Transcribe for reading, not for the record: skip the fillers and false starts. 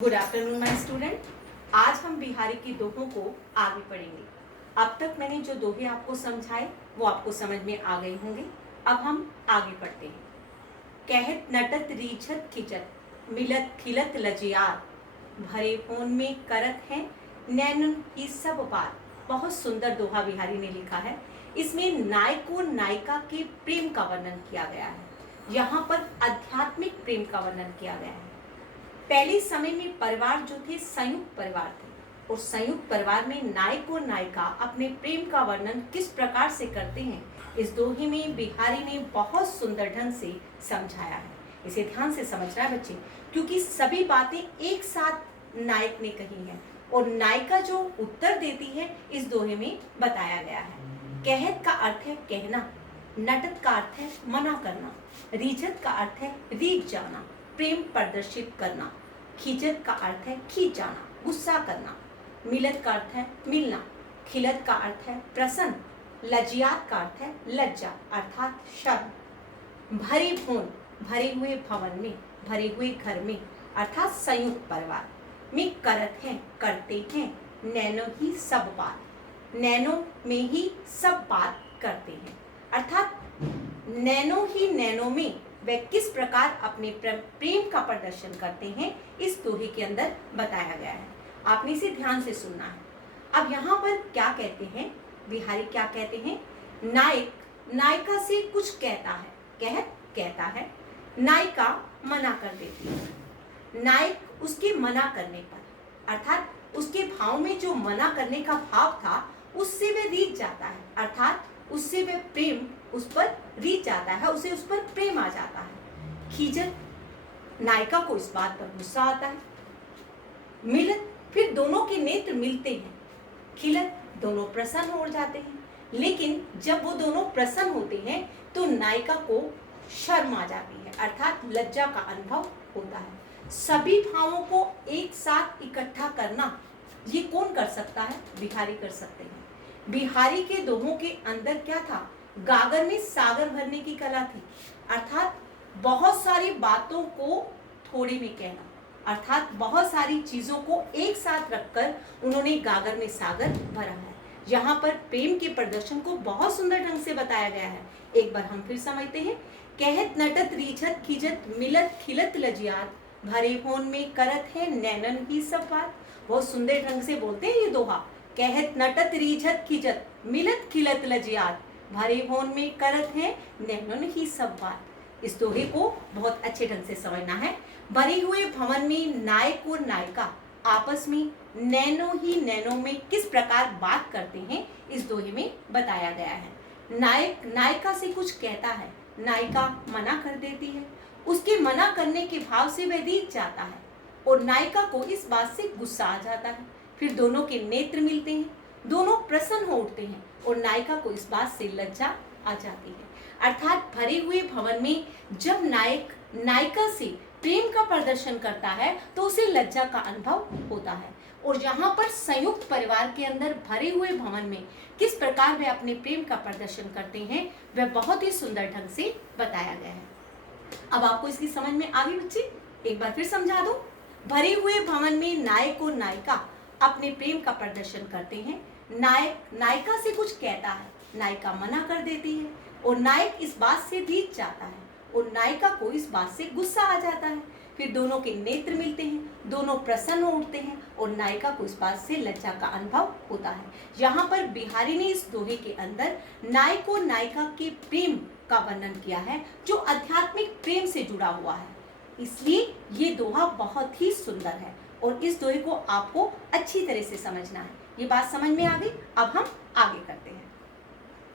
Good afternoon my student. आज हम बिहारी की दोहों को आगे पढ़ेंगे। अब तक मैंने जो दोहे आपको समझाए वो आपको समझ में आ गए होंगे। अब हम आगे पढ़ते हैं। कहत नटत रीझत खिचत मिलत खिलत लजियात, भरे फोन में करत है नैनन की सब बात। बहुत सुंदर दोहा बिहारी ने लिखा है। इसमें नायक और नायिका के प्रेम का वर्णन किया गया है। यहाँ पर आध्यात्मिक प्रेम का वर्णन किया गया है। पहले समय में परिवार जो थे संयुक्त परिवार थे और संयुक्त परिवार में नायक और नायिका अपने प्रेम का वर्णन किस प्रकार से करते हैं, इस दोहे में बिहारी ने बहुत सुंदर ढंग से समझाया है। इसे ध्यान से समझना है बच्चे, क्योंकि सभी बातें एक साथ नायक ने कही हैं और नायिका जो उत्तर देती है इस दोहे में बताया गया है। कहत का अर्थ है कहना, नटत का अर्थ है मना करना, रीझत का अर्थ है रीझ जाना, प्रेम प्रदर्शित करना, खिजत का अर्थ है खींच जाना, गुस्सा करना, मिलत का अर्थ है मिलना, खिलत का अर्थ है प्रसन्न, लजियात का अर्थ है लज्जा अर्थात शर्म, भरी भोन भरे हुए भवन में, भरे हुए घर में अर्थात संयुक्त परिवार में करत हैं करते हैं, नैनो ही सब बात, नैनो में ही सब बात करते हैं अर्थात नैनो ही नैनो में वे किस प्रकार अपने प्रेम का प्रदर्शन करते हैं इस दोहे के अंदर बताया गया है। आपने इसे ध्यान से सुनना है। अब यहाँ पर क्या कहते हैं बिहारी, क्या कहते हैं? नायक नायिका से कुछ कहता है, कहता है, नायिका मना कर देती है। नायक उसके मना करने पर अर्थात उसके भाव में जो मना करने का भाव था उससे वह रीझ जाता है अर्थात उससे वह प्रेम उस पर रीझ जाता है, उसे उस पर प्रेम आ जाता है। खीजत नायिका को इस बात पर गुस्सा आता है। मिलत फिर दोनों के नेत्र मिलते हैं। खिलत दोनों प्रसन्न हो जाते हैं। लेकिन जब वो दोनों प्रसन्न होते हैं तो नायिका को शर्म आ जाती है अर्थात लज्जा का अनुभव होता है। सभी भावों को एक साथ इकट्ठा करना ये कौन कर सकता है? बिहारी कर सकते हैं। बिहारी के दोहों के अंदर क्या था? गागर में सागर भरने की कला थी अर्थात बहुत सारी बातों को थोड़े में कहना अर्थात बहुत सारी चीजों को एक साथ रखकर उन्होंने गागर में सागर भरा है। यहाँ पर प्रेम के प्रदर्शन को बहुत सुंदर ढंग से बताया गया है। एक बार हम फिर समझते हैं। कहत नटत रीझत खिजत मिलत खिलत लजियात, भरे होन में करत है नैनन ही सब बात। बहुत सुंदर ढंग से बोलते हैं ये दोहा। कहत नटत रीझत खिजत मिलत खिलत लजियात, भरे होन में करत है नैनन ही सब बात। इस दोहे को बहुत अच्छे ढंग से समझना है। भरे हुए भवन में नायक और नायिका आपस में नैनो ही नैनो में किस प्रकार बात करते हैं इस दोहे में बताया गया है। नायक नायिका से कुछ कहता है, नायिका मना कर देती है। उसके मना करने के भाव से वह रीझ जाता है और नायिका को इस बात से गुस्सा आ जाता है। फिर दोनों के नेत्र मिलते हैं, दोनों प्रसन्न हो उठते हैं और नायिका को इस बात से लज्जा आ जाती है अर्थात भरे हुए भवन में जब नायक नायिका से प्रेम का प्रदर्शन करता है तो उसे लज्जा का अनुभव होता है। और यहाँ पर संयुक्त परिवार के अंदर भरे हुए भवन में किस प्रकार वे अपने प्रेम का प्रदर्शन करते हैं वह बहुत ही सुंदर ढंग से बताया गया है। अब आपको इसकी समझ में आ गई बच्चे? एक बार फिर समझा दो। भरे हुए भवन में नायक और नायिका अपने प्रेम का प्रदर्शन करते हैं। नायक नायिका से कुछ कहता है, नायिका मना कर देती है और नायक इस बात से रीझ जाता है और नायिका को इस बात से गुस्सा आ जाता है। फिर दोनों के नेत्र मिलते हैं, दोनों प्रसन्न हो उठते हैं और नायिका को इस बात से लज्जा का अनुभव होता है। यहाँ पर बिहारी ने इस दोहे के अंदर नायक और नायिका के प्रेम का वर्णन किया है जो आध्यात्मिक प्रेम से जुड़ा हुआ है। इसलिए ये दोहा बहुत ही सुंदर है और इस दोहे को आपको अच्छी तरह से समझना है। ये बात समझ में आ गई? अब हम आगे करते हैं।